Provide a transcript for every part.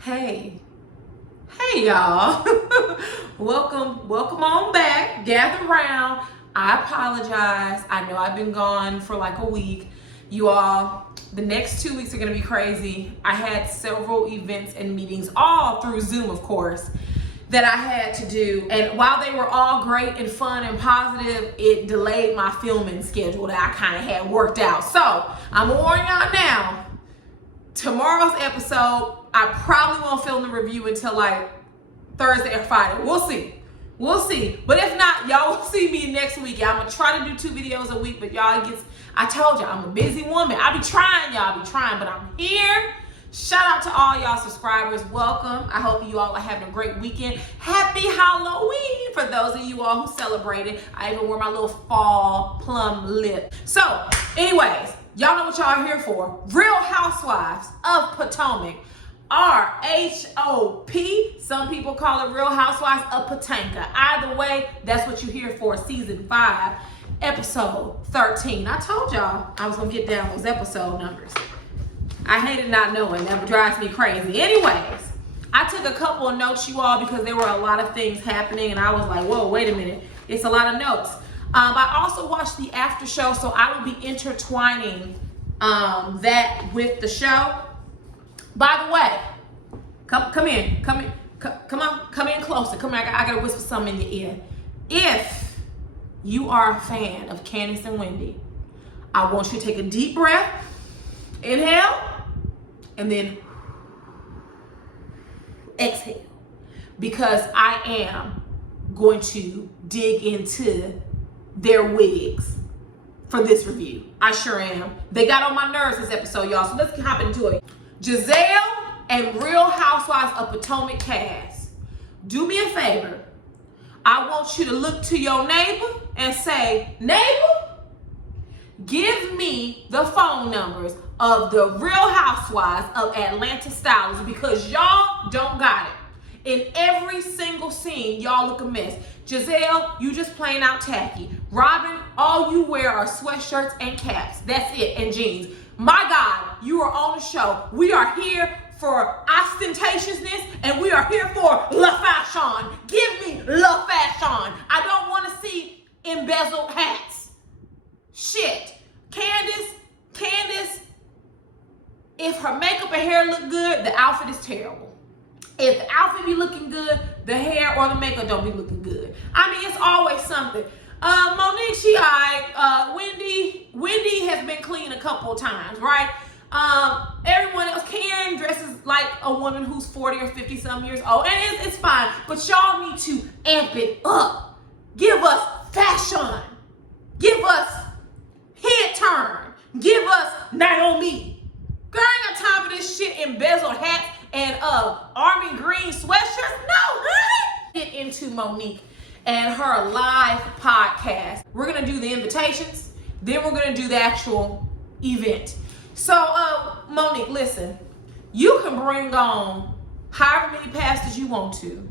Hey y'all. welcome on back. Gather round. I apologize. I know I've been gone for like a week. You all, the next 2 weeks are gonna be crazy. I had several events and meetings, all through Zoom, of course, that I had to do. And while they were all great and fun and positive, it delayed my filming schedule that I kind of had worked out. So I'm warning y'all now, tomorrow's episode, I probably won't film the review until like Thursday or Friday. We'll see. But if not, y'all will see me next week. I'm gonna try to do 2 videos a week, but y'all I told y'all I'm a busy woman. I be trying, but I'm here. Shout out to all y'all subscribers. Welcome. I hope you all are having a great weekend. Happy Halloween for those of you all who celebrated. I even wore my little fall plum lip. So, anyways, y'all know what y'all are here for. Real Housewives of Potomac. RHOP. Some people call it Real Housewives of Potomac. Either way, that's what you're here for. Season 5, episode 13. I told y'all I was gonna get down those episode numbers. I hated not knowing. That drives me crazy. Anyways, I took a couple of notes, you all, because there were a lot of things happening, and I was like, whoa, wait a minute. It's a lot of notes. I also watched the after show, so I will be intertwining that with the show. By the way, come in closer. Come in, I gotta whisper something in your ear. If you are a fan of Candiace and Wendy, I want you to take a deep breath, inhale, and then exhale, because I am going to dig into their wigs for this review. I sure am. They got on my nerves this episode, y'all, so let's hop into it. Giselle and Real Housewives of Potomac cast, do me a favor. I want you to look to your neighbor and say, neighbor, give me the phone numbers of the Real Housewives of Atlanta stylists, because y'all don't got it. In every single scene, y'all look a mess. Giselle, you just plain out tacky. Robin, all you wear are sweatshirts and caps. That's it, and jeans. My God, you are on the show. We are here for ostentatiousness, and we are here for la fashion. Give me la fashion. I don't want to see embezzled hats. Shit. Candiace, if her makeup and hair look good, the outfit is terrible. If the outfit be looking good, the hair or the makeup don't be looking good. I mean, it's always something. Monique, she alright. Wendy has been clean a couple of times, right? Everyone else, Karen dresses like a woman who's 40 or 50 some years old, and it's fine. But y'all need to amp it up. Give us fashion. Give us head turn. Give us Naomi. Girl, I ain't got time for this shit. Embezzled hats and army green sweatshirts. No, honey. Get into Monique and her live podcast. We're gonna do the invitations, then we're gonna do the actual event. So, Monique, listen, you can bring on however many pastors you want to.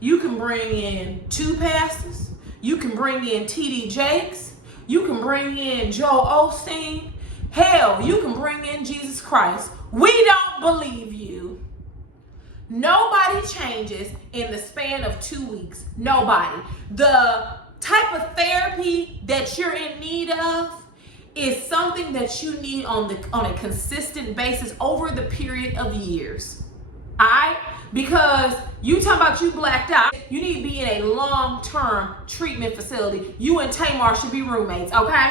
You can bring in 2 pastors. You can bring in T.D. Jakes. You can bring in Joel Osteen. Hell, you can bring in Jesus Christ. We don't believe you. Nobody changes in the span of 2 weeks. Nobody. The type of therapy that you're in need of is something that you need on a consistent basis over the period of years. Alright? Because you talking about you blacked out, you need to be in a long-term treatment facility. You and Tamar should be roommates, okay?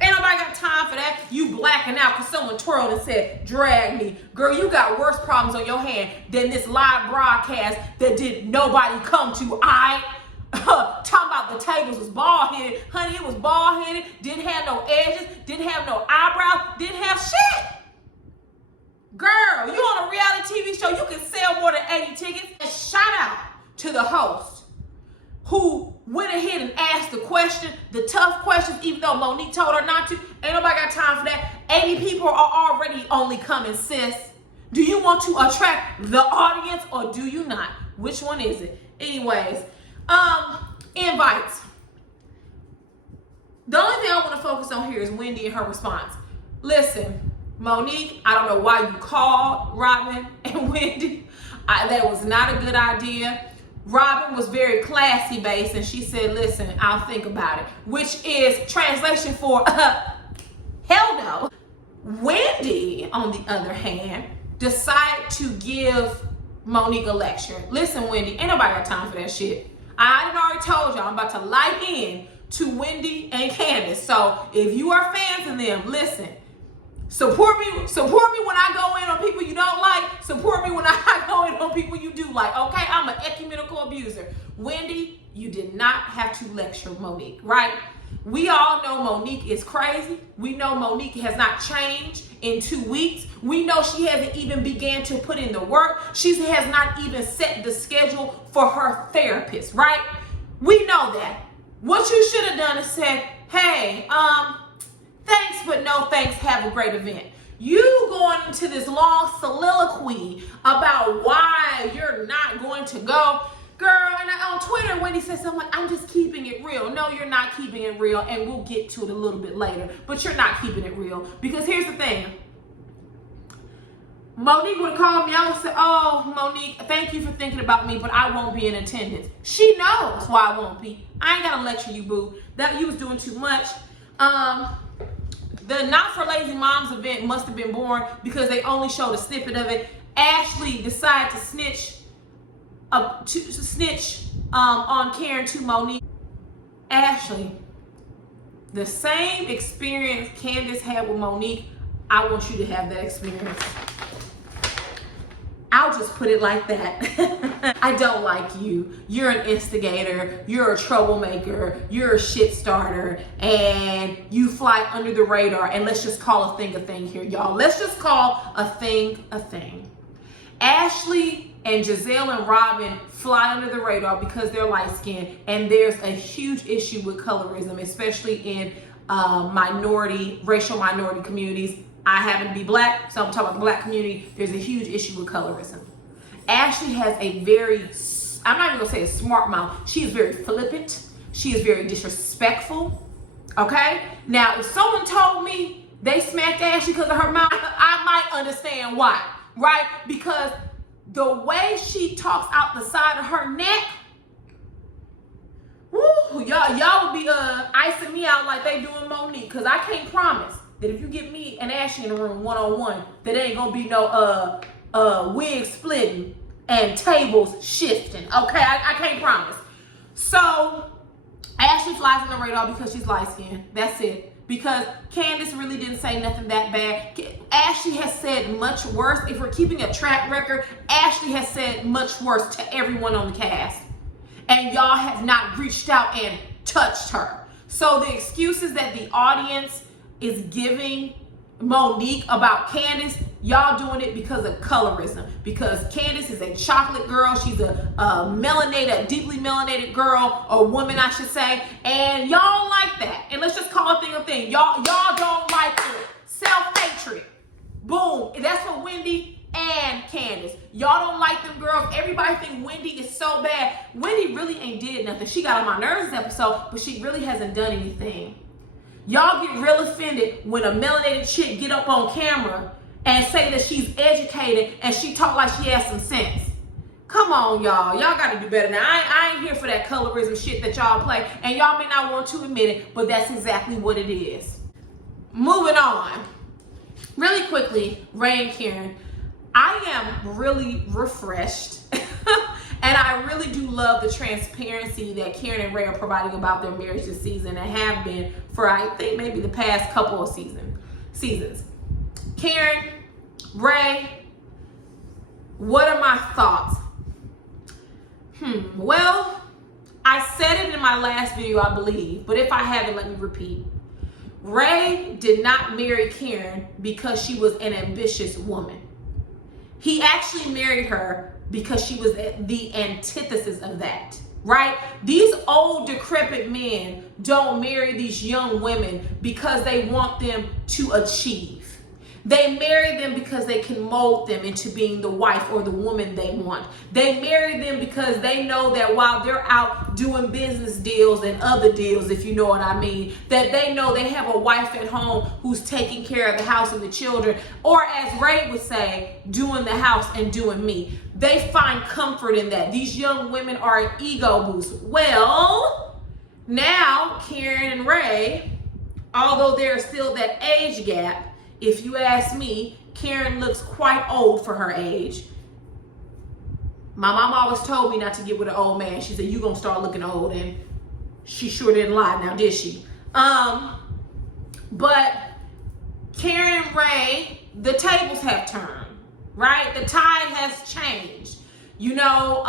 Ain't nobody got time for that. You blacking out because someone twirled and said, drag me. Girl, you got worse problems on your hand than this live broadcast that did nobody come to. Talking about the tables was bald-headed. Honey, it was bald-headed. Didn't have no edges. Didn't have no eyebrows. Didn't have shit. Girl, you on a reality TV show. You can sell more than 80 tickets. And shout out to the host who went ahead and asked the question, the tough questions, even though Monique told her not to. Ain't nobody got time for that. 80 people are already only coming, sis. Do you want to attract the audience or do you not? Which one is it? Anyways, invites. The only thing I want to focus on here is Wendy and her response. Listen, Monique, I don't know why you called Robin and Wendy. That was not a good idea. Robin was very classy based and she said, listen, I'll think about it, which is translation for hell no. Wendy, on the other hand, decided to give Monique a lecture. Listen, Wendy, ain't nobody got time for that shit. I done already told y'all I'm about to light in to Wendy and Candiace. So if you are fans of them, listen. Support me when I go in on people you don't like. Support me when I go in on people you do like. Okay, I'm an ecumenical abuser. Wendy, you did not have to lecture Monique, right? We all know Monique is crazy. We know Monique has not changed in 2 weeks. We know she hasn't even began to put in the work. She has not even set the schedule for her therapist, right? We know that. What you should have done is said, hey, thanks, but no thanks, have a great event. You going into this long soliloquy about why you're not going to go. Girl, and on Twitter, Wendy said something like, I'm just keeping it real. No, you're not keeping it real, and we'll get to it a little bit later, but you're not keeping it real. Because here's the thing. Monique would have called me. I would say, oh, Monique, thank you for thinking about me, but I won't be in attendance. She knows why I won't be. I ain't got to lecture you, boo. That you was doing too much. The Not for Lazy Moms event must have been born because they only showed a snippet of it. Ashley decided to snitch on Karen to Monique. Ashley, the same experience Candiace had with Monique, I want you to have that experience. I'll just put it like that. I don't like you. You're an instigator. You're a troublemaker. You're a shit starter. And you fly under the radar. And let's just call a thing here, y'all. Let's just call a thing a thing. Ashley and Giselle and Robin fly under the radar because they're light-skinned. And there's a huge issue with colorism, especially in racial minority communities. I happen to be black, so I'm talking about the black community. There's a huge issue with colorism. Ashley has a very, I'm not even gonna say a smart mouth. She is very flippant. She is very disrespectful, okay? Now, if someone told me they smacked Ashley because of her mouth, I might understand why, right? Because the way she talks out the side of her neck, woo, y'all would be icing me out like they doing Monique, because I can't promise that if you get me and Ashley in the room one-on-one, that ain't gonna be no wig splitting and tables shifting. Okay, I can't promise. So Ashley flies on the radar because she's light-skinned. That's it. Because Candiace really didn't say nothing that bad. Ashley has said much worse. If we're keeping a track record, Ashley has said much worse to everyone on the cast. And y'all have not reached out and touched her. So the excuses that the audience is giving Monique about Candiace, y'all doing it because of colorism. Because Candiace is a chocolate girl. She's a deeply melanated girl, or woman, I should say. And y'all don't like that. And let's just call a thing a thing. Y'all don't like it. Self-hatred. Boom. That's what Wendy and Candiace. Y'all don't like them girls. Everybody think Wendy is so bad. Wendy really ain't did nothing. She got on my nerves this episode, but she really hasn't done anything. Y'all get real offended when a melanated chick get up on camera and say that she's educated and she talk like she has some sense. Come on, y'all. Y'all got to do better. Now, I ain't here for that colorism shit that y'all play, and y'all may not want to admit it, but that's exactly what it is. Moving on. Really quickly, Ray and Karen, I am really refreshed. And I really do love the transparency that Karen and Ray are providing about their marriage this season, and have been for, I think, maybe the past couple of seasons. Karen, Ray, what are my thoughts? Well, I said it in my last video, I believe, but if I haven't, let me repeat. Ray did not marry Karen because she was an ambitious woman. He actually married her because she was the antithesis of that, right? These old decrepit men don't marry these young women because they want them to achieve. They marry them because they can mold them into being the wife or the woman they want. They marry them because they know that while they're out doing business deals and other deals, if you know what I mean, that they know they have a wife at home who's taking care of the house and the children, or as Ray would say, doing the house and doing me. They find comfort in that. These young women are an ego boost. Well, now Karen and Ray, although there's still that age gap, if you ask me, Karen looks quite old for her age. My mom always told me not to get with an old man. She said, "You gonna start looking old," and she sure didn't lie, now did she? But Karen and Ray, the tables have turned, right? The tide has changed. You know,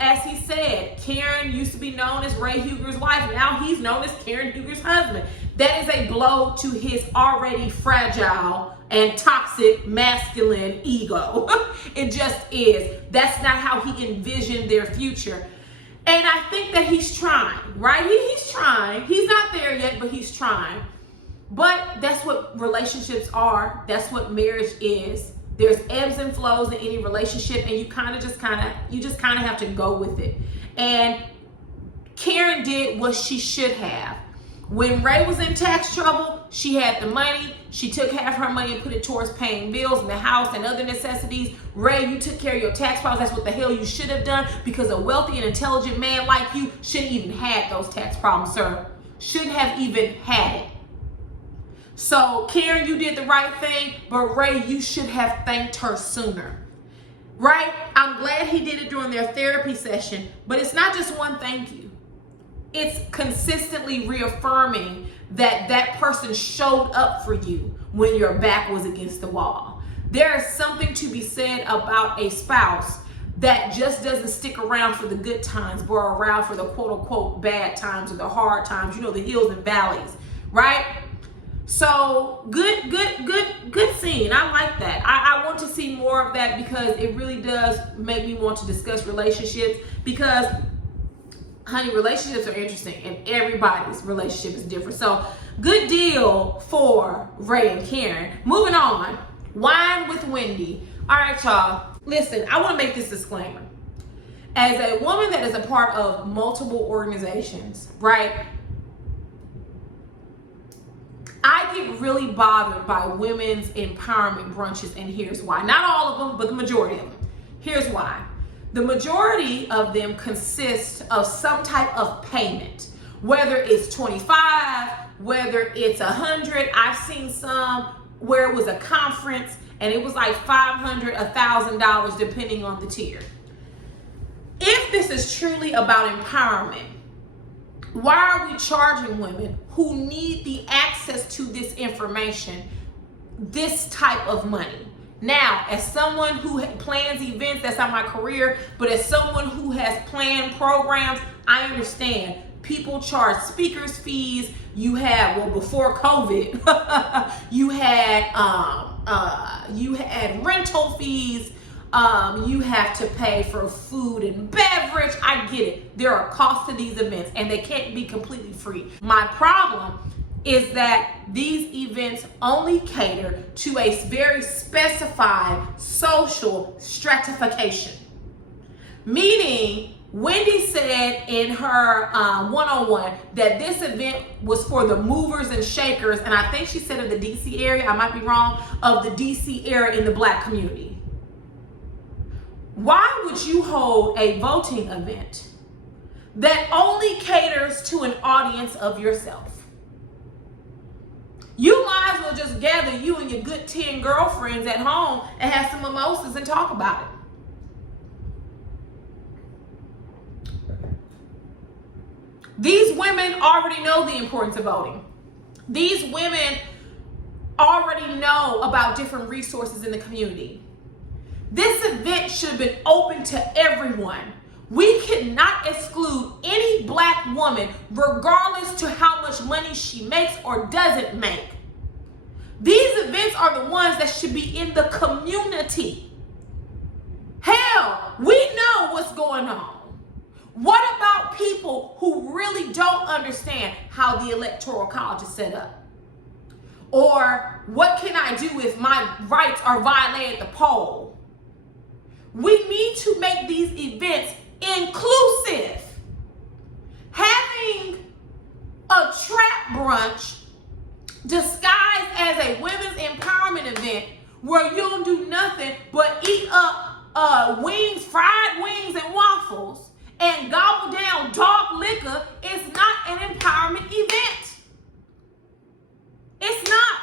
as he said, Karen used to be known as Ray Huger's wife. Now he's known as Karen Huger's husband. That is a blow to his already fragile and toxic masculine ego. It just is. That's not how he envisioned their future. And I think that he's trying, right? He's trying. He's not there yet, but he's trying. But that's what relationships are. That's what marriage is. There's ebbs and flows in any relationship, and you just kind of have to go with it. And Karen did what she should have. When Ray was in tax trouble, she had the money. She took half her money and put it towards paying bills and the house and other necessities. Ray, you took care of your tax problems. That's what the hell you should have done, because a wealthy and intelligent man like you shouldn't even had those tax problems, sir. Shouldn't have even had it. So Karen, you did the right thing, but Ray, you should have thanked her sooner, right? I'm glad he did it during their therapy session, but it's not just one thank you. It's consistently reaffirming that that person showed up for you when your back was against the wall. There is something to be said about a spouse that just doesn't stick around for the good times, but around for the quote unquote bad times or the hard times, you know, the hills and valleys, right? So good scene. I like that. I want to see more of that, because it really does make me want to discuss relationships, because honey, relationships are interesting and everybody's relationship is different. So good deal for Ray and Karen. Moving on, wine with Wendy. All right, y'all, listen, I want to make this disclaimer. As a woman that is a part of multiple organizations, right, I get really bothered by women's empowerment brunches, and here's why. Not all of them, but the majority of them. Here's why. The majority of them consist of some type of payment, whether it's 25, whether it's 100. I've seen some where it was a conference and it was like $500, $1,000, depending on the tier. If this is truly about empowerment, why are we charging women who need the access to this information this type of money? Now, as someone who plans events, that's not my career, but as someone who has planned programs, I understand. People charge speakers fees. You had, well, before COVID, you had rental fees. You have to pay for food and beverage. I get it. There are costs to these events, and they can't be completely free. My problem is that these events only cater to a very specified social stratification. Meaning, Wendy said in her one-on-one that this event was for the movers and shakers, and I think she said of the DC area, I might be wrong, of the DC area in the Black community. Why would you hold a voting event that only caters to an audience of yourself? You might as well just gather you and your good 10 girlfriends at home and have some mimosas and talk about it. These women already know the importance of voting. These women already know about different resources in the community. This event should have been open to everyone. We cannot exclude any Black woman regardless to how much money she makes or doesn't make. These events are the ones that should be in the community. Hell, we know what's going on. What about people who really don't understand how the Electoral College is set up? Or what can I do if my rights are violated at the poll? We need to make these events inclusive. Having a trap brunch disguised as a women's empowerment event where you don't do nothing but eat up wings, fried wings and waffles, and gobble down dark liquor is not an empowerment event. It's not.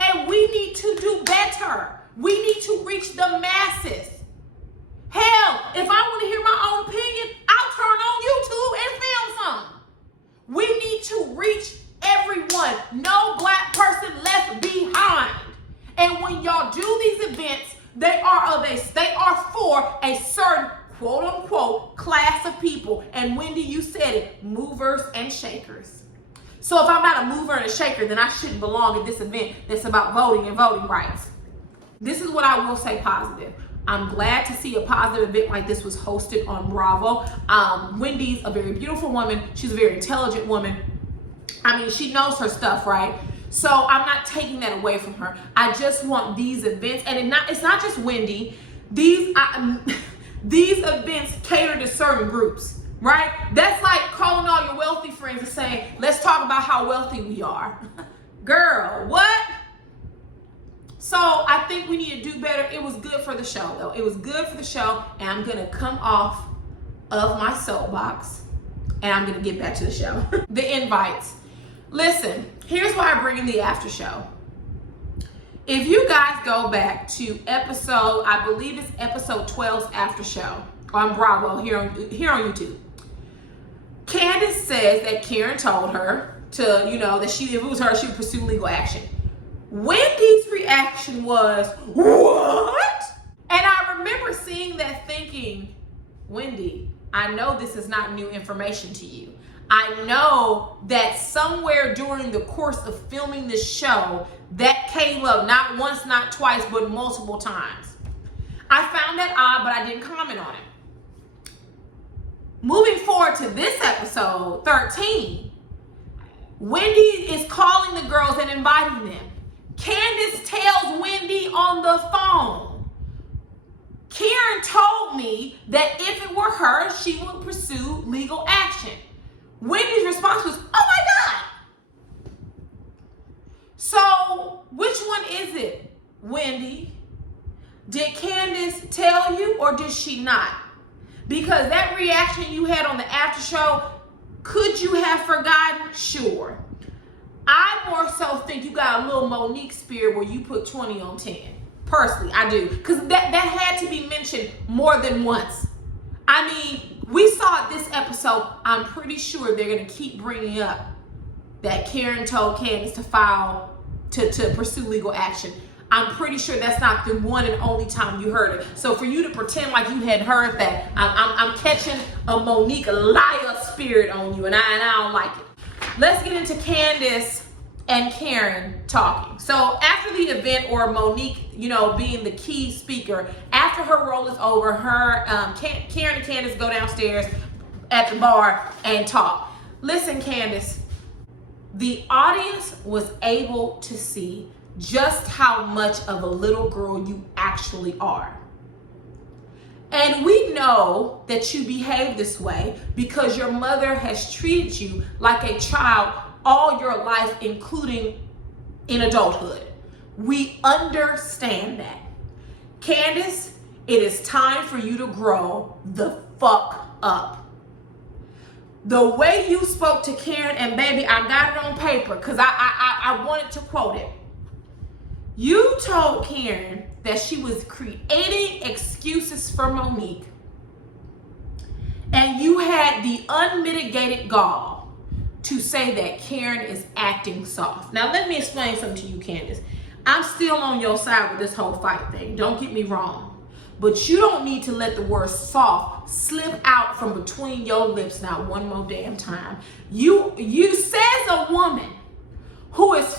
And we need to do better. We need to reach the masses. Hell, if I want to hear my own opinion, I'll turn on YouTube and film something. We need to reach everyone. No black person left behind. And when y'all do these events, they are for a certain quote unquote class of people. And Wendy, you said it, movers and shakers. So if I'm not a mover and a shaker, then I shouldn't belong at this event that's about voting and voting rights. This is what I will say positive. I'm glad to see a positive event like this was hosted on Bravo. Wendy's a very beautiful woman. She's a very intelligent woman. I mean, she knows her stuff, right? So I'm not taking that away from her. I just want these events, and it's not just Wendy. These events cater to certain groups, right? That's like calling all your wealthy friends and saying, let's talk about how wealthy we are. Girl, what? So I think we need to do better. It was good for the show, though. It was good for the show, and I'm going to come off of my soapbox, and I'm going to get back to the show. The invites. Listen, here's why I bring in the after show. If you guys go back to episode, I believe it's episode 12's after show on Bravo here on YouTube, Candiace says that Karen told her to, that if it was her, she would pursue legal action. Wendy's reaction was, what? And I remember seeing that thinking, Wendy, I know this is not new information to you. I know that somewhere during the course of filming this show, that came up not once, not twice, but multiple times. I found that odd, but I didn't comment on it. Moving forward to this episode, 13, Wendy is calling the girls and inviting them. Candiace tells Wendy on the phone, Karen told me that if it were her, she would pursue legal action. Wendy's response was, oh my God. So which one is it, Wendy? Did Candiace tell you or did she not? Because that reaction you had on the after show, could you have forgotten? Sure. I more so think you got a little Monique spirit where you put 20 on 10. Personally, I do. Because that had to be mentioned more than once. I mean, we saw it this episode. I'm pretty sure they're going to keep bringing up that Karen told Candiace to file, to pursue legal action. I'm pretty sure that's not the one and only time you heard it. So for you to pretend like you had heard that, I'm catching a Monique liar spirit on you, and I don't like it. Let's get into Candiace and Karen talking. So after the event, or Monique, being the key speaker, after her role is over, Karen and Candiace go downstairs at the bar and talk. Listen, Candiace, the audience was able to see just how much of a little girl you actually are. And we know that you behave this way because your mother has treated you like a child all your life, including in adulthood. We understand that. Candiace, it is time for you to grow the fuck up. The way you spoke to Karen, and baby, I got it on paper because I wanted to quote it. You told Karen that she was creating excuses for Monique, and you had the unmitigated gall to say that Karen is acting soft. Now, let me explain something to you, Candiace. I'm still on your side with this whole fight thing. Don't get me wrong. But you don't need to let the word soft slip out from between your lips not one more damn time. You says a woman who is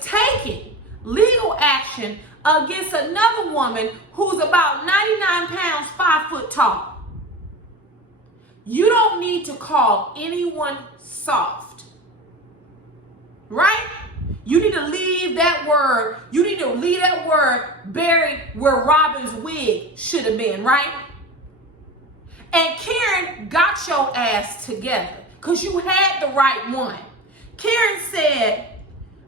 taking legal action against another woman who's about 99 pounds, 5 foot tall. You don't need to call anyone soft. right? You need to leave that word. You need to leave that word buried where Robin's wig should have been, right? And Karen got your ass together because you had the right one. Karen said,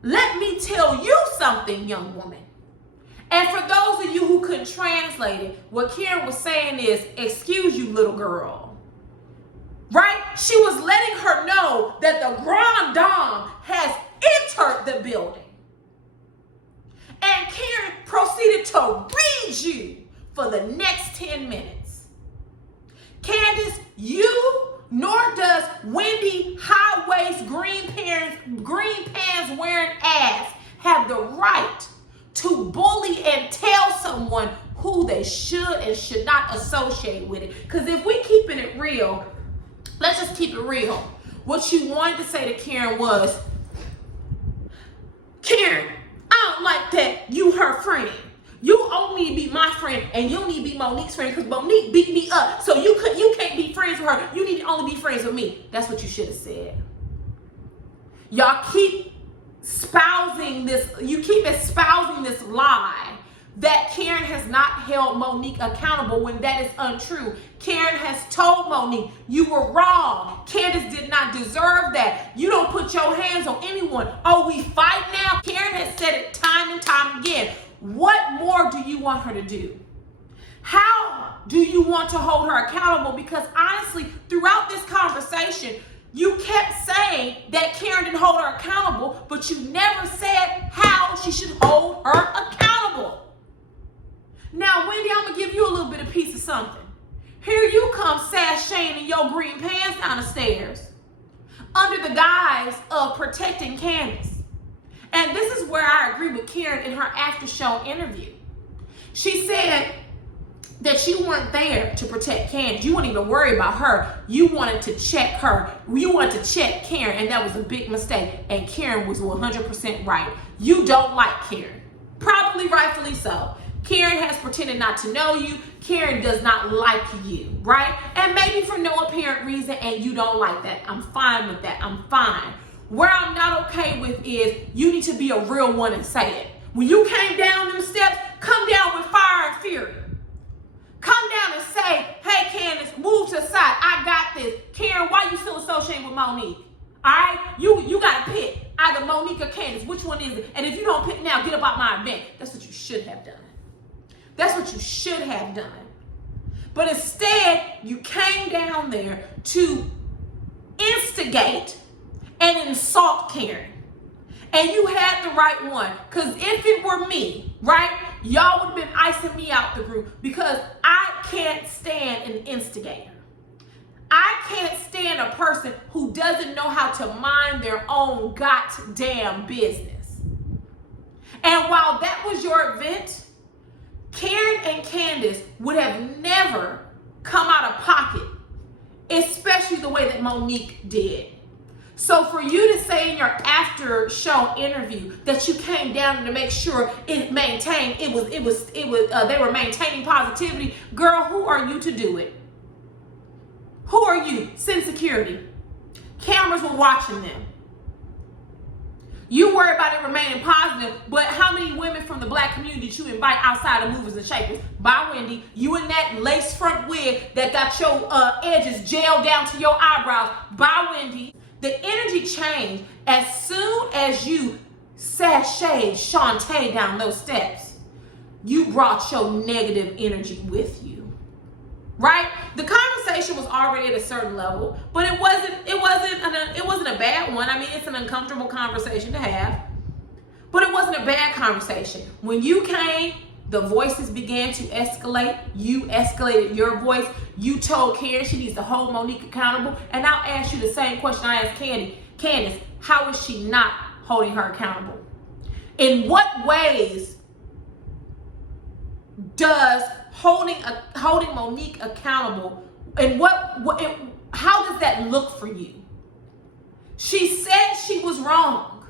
let me tell you something, young woman. And for those of you who couldn't translate it, what Karen was saying is, excuse you, little girl. Right? She was letting her know that the grand dame has entered the building. And Karen proceeded to read you for the next 10 minutes. Candiace, you nor does Wendy high-waist green pants wearing ass have the right to bully and tell someone who they should and should not associate with it. Because if we keeping it real, let's just keep it real. What you wanted to say to Karen was, Karen, I don't like that you her friend. You only need to be my friend, and you need to be Monique's friend because Monique beat me up. So you can't be friends with her. You need to only be friends with me. That's what you should have said. Y'all keep espousing this. You keep espousing this lie that Karen has not held Monique accountable when that is untrue. Karen has told Monique, you were wrong. Candiace did not deserve that. You don't put your hands on anyone. Oh, we fight now? Karen has said it time and time again. What more do you want her to do? How do you want to hold her accountable? Because honestly, throughout this conversation, you kept saying that Karen didn't hold her accountable, but you never said how she should hold her accountable. Now, Wendy, I'm going to give you a little bit of piece of something. Here you come sashaying in your green pants down the stairs under the guise of protecting Candiace. And this is where I agree with Karen in her after show interview. She said that you weren't there to protect Candiace. You weren't even worried about her. You wanted to check her. You wanted to check Karen, and that was a big mistake. And Karen was 100% right. You don't like Karen. Probably rightfully so. Karen has pretended not to know you. Karen does not like you, right? And maybe for no apparent reason, and you don't like that. I'm fine with that. I'm fine. Where I'm not okay with is you need to be a real one and say it. When you came down them steps, come down with fire and fury. Come down and say, hey, Candiace, move to the side. I got this. Karen, why you still associating with Monique? All right? You got to pick either Monique or Candiace. Which one is it? And if you don't pick now, get up out my event. That's what you should have done. That's what you should have done. But instead, you came down there to instigate and insult Karen. And you had the right one. Because if it were me, right, y'all would have been icing me out the group because I can't stand an instigator. I can't stand a person who doesn't know how to mind their own goddamn business. And while that was your event, Karen and Candiace would have never come out of pocket, especially the way that Monique did. So for you to say in your after show interview that you came down to make sure it maintained, they were maintaining positivity, girl, who are you to do it? Who are you? Send security. Cameras were watching them. You worry about it remaining positive, but how many women from the black community did you invite outside of movers and shakers? Bye, Wendy. You in that lace front wig that got your edges gelled down to your eyebrows. Bye, Wendy. The energy changed as soon as you sashayed Shantae down those steps. You brought your negative energy with you, right? The conversation was already at a certain level, but it wasn't a bad one. I mean, it's an uncomfortable conversation to have, but it wasn't a bad conversation. When you came, the voices began to escalate. You escalated your voice. You told Karen she needs to hold Monique accountable. And I'll ask you the same question I asked Candiace. How is she not holding her accountable? In what ways does holding Monique accountable, and how does that look for you? She said she was wrong.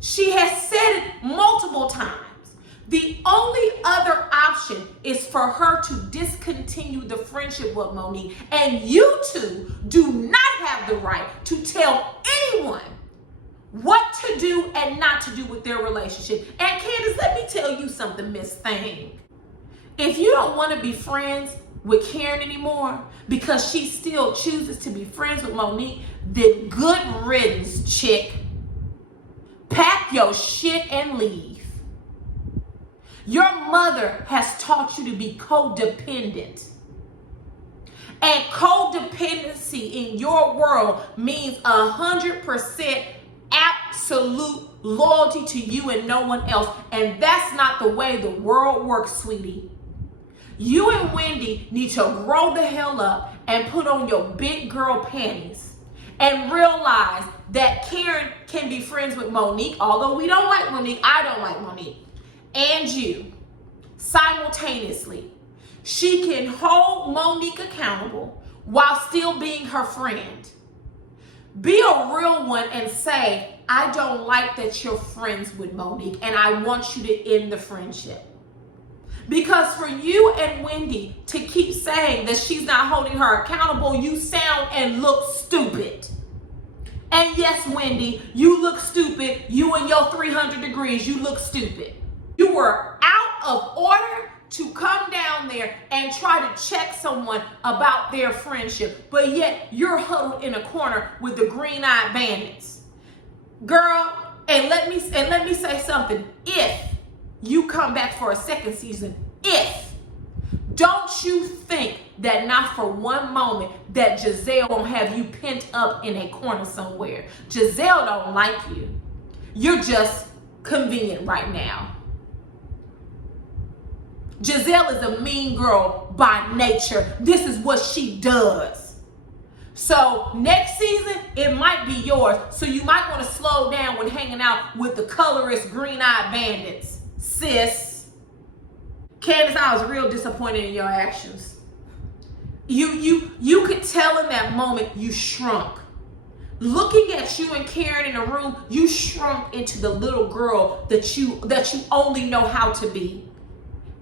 She has said it multiple times. The only other option is for her to discontinue the friendship with Monique. And you two do not have the right to tell anyone what to do and not to do with their relationship. And Candiace, let me tell you something, Miss Thing. If you don't want to be friends with Karen anymore because she still chooses to be friends with Monique, then good riddance, chick. Pack your shit and leave. Your mother has taught you to be codependent. And codependency in your world means 100% absolute loyalty to you and no one else. And that's not the way the world works, sweetie. You and Wendy need to grow the hell up and put on your big girl panties and realize that Karen can be friends with Monique, although we don't like Monique, I don't like Monique, and you simultaneously. She can hold Monique accountable while still being her friend. Be a real one and say, I don't like that you're friends with Monique and I want you to end the friendship. Because for you and Wendy to keep saying that she's not holding her accountable, you sound and look stupid. And yes, Wendy, you look stupid. You and your 300 degrees, you look stupid. You were out of order to come down there and try to check someone about their friendship, but yet you're huddled in a corner with the green-eyed bandits. Girl, and let me say something. If you come back for a second season, don't you think that not for one moment that Giselle won't have you pent up in a corner somewhere. Giselle don't like you. You're just convenient right now. Giselle is a mean girl by nature. This is what she does. So next season, it might be yours. So you might want to slow down when hanging out with the colorist green-eyed bandits, sis. Candiace, I was real disappointed in your actions. You could tell in that moment you shrunk. Looking at you and Karen in a room, you shrunk into the little girl that you only know how to be.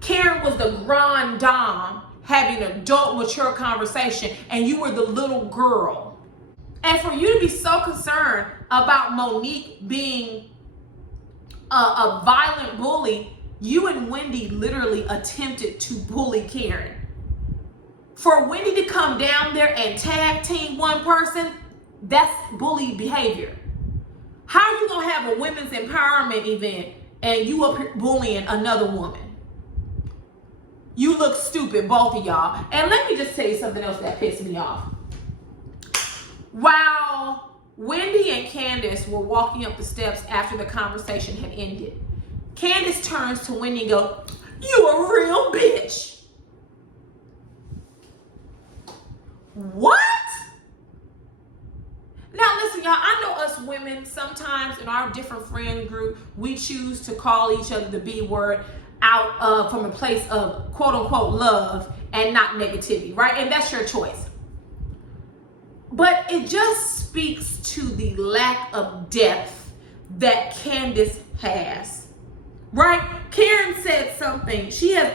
Karen was the grande dame having an adult, mature conversation, and you were the little girl. And for you to be so concerned about Monique being a violent bully, you and Wendy literally attempted to bully Karen. For Wendy to come down there and tag team one person, that's bully behavior. How are you gonna have a women's empowerment event and you up here bullying another woman? You look stupid, both of y'all. And let me just tell you something else that pissed me off. While Wendy and Candiace were walking up the steps after the conversation had ended, Candiace turns to Wendy and goes, "You a real bitch." What? Now listen, y'all, I know us women, sometimes in our different friend group, we choose to call each other the B word out of from a place of quote unquote love and not negativity, right? And that's your choice. But it just speaks to the lack of depth that Candiace has, right? Karen said something.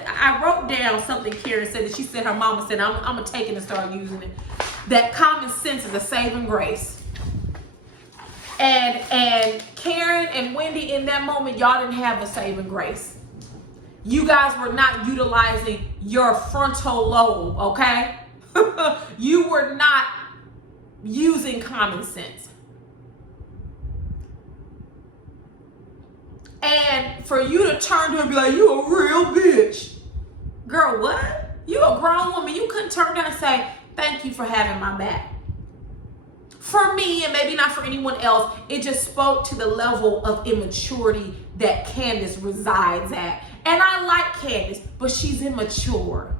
I wrote down something Karen said that she said her mama said, I'm gonna take it and start using it. That common sense is a saving grace. And Karen and Wendy, in that moment, y'all didn't have a saving grace. You guys were not utilizing your frontal lobe, okay? You were not using common sense. And for you to turn to her and be like, "You a real bitch." Girl, what? You a grown woman. You couldn't turn down and say, "Thank you for having my back." For me, and maybe not for anyone else, it just spoke to the level of immaturity that Candiace resides at. And I like Candiace, but she's immature.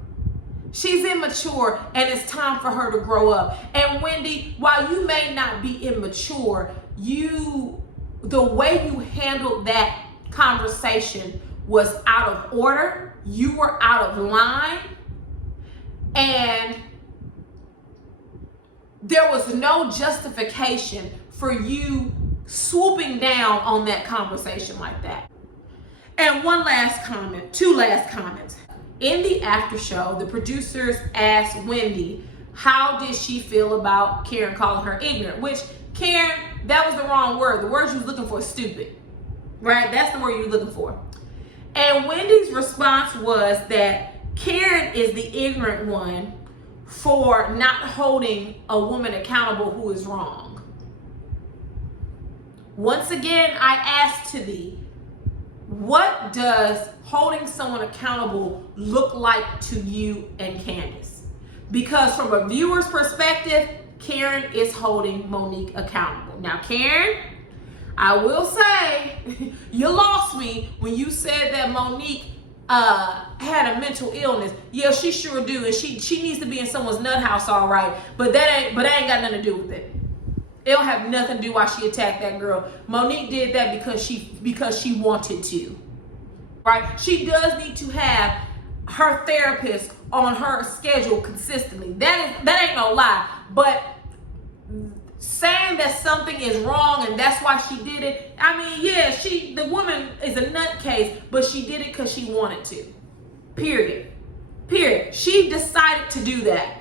She's immature, and it's time for her to grow up. And Wendy, while you may not be immature, the way you handled that conversation was out of order. You were out of line, and there was no justification for you swooping down on that conversation like that. And two last comments. In the after show, the producers asked Wendy, how did she feel about Karen calling her ignorant? Which Karen, that was the wrong word. The word you was looking for is stupid, right? That's the word you were looking for. And Wendy's response was that Karen is the ignorant one for not holding a woman accountable who is wrong. Once again, I ask to thee, what does holding someone accountable look like to you and Candiace? Because from a viewer's perspective, Karen is holding Monique accountable. Now, Karen, I will say, you lost me when you said that Monique had a mental illness. Yeah, she sure do, and she needs to be in someone's nut house, all right. But that ain't got nothing to do with it. It don't have nothing to do why she attacked that girl. Monique did that because she wanted to, right? She does need to have her therapist on her schedule consistently. That ain't no lie. But saying that something is wrong and that's why she did it, I mean, yeah, the woman is a nutcase, but she did it because she wanted to. Period. She decided to do that.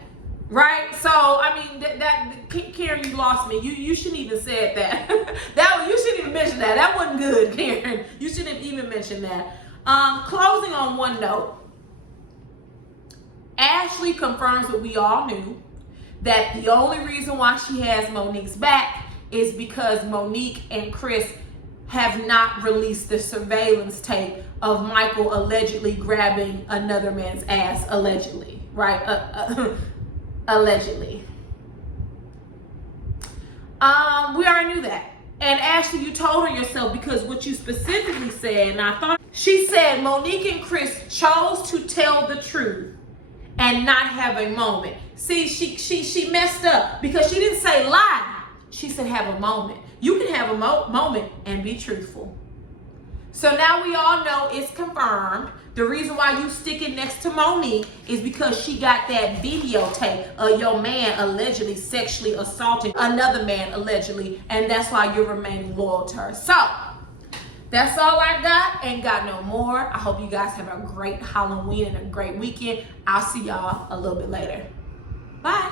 Right? So, I mean, that Karen, you lost me. You shouldn't even said that. You shouldn't even mention that. That wasn't good, Karen. You shouldn't even mention that. Closing on one note, Ashley confirms what we all knew, that the only reason why she has Monique's back is because Monique and Chris have not released the surveillance tape of Michael allegedly grabbing another man's ass, allegedly, right? Allegedly. We already knew that. And Ashley, you told her yourself, because what you specifically said, and I thought, she said Monique and Chris chose to tell the truth and not have a moment. See, she messed up because she didn't say lie. She said have a moment. You can have a moment and be truthful. So now we all know it's confirmed. The reason why you stick it next to Monique is because she got that videotape of your man allegedly sexually assaulting another man allegedly, and that's why you're remaining loyal to her. So that's all I got. Ain't got no more. I hope you guys have a great Halloween and a great weekend. I'll see y'all a little bit later. Bye.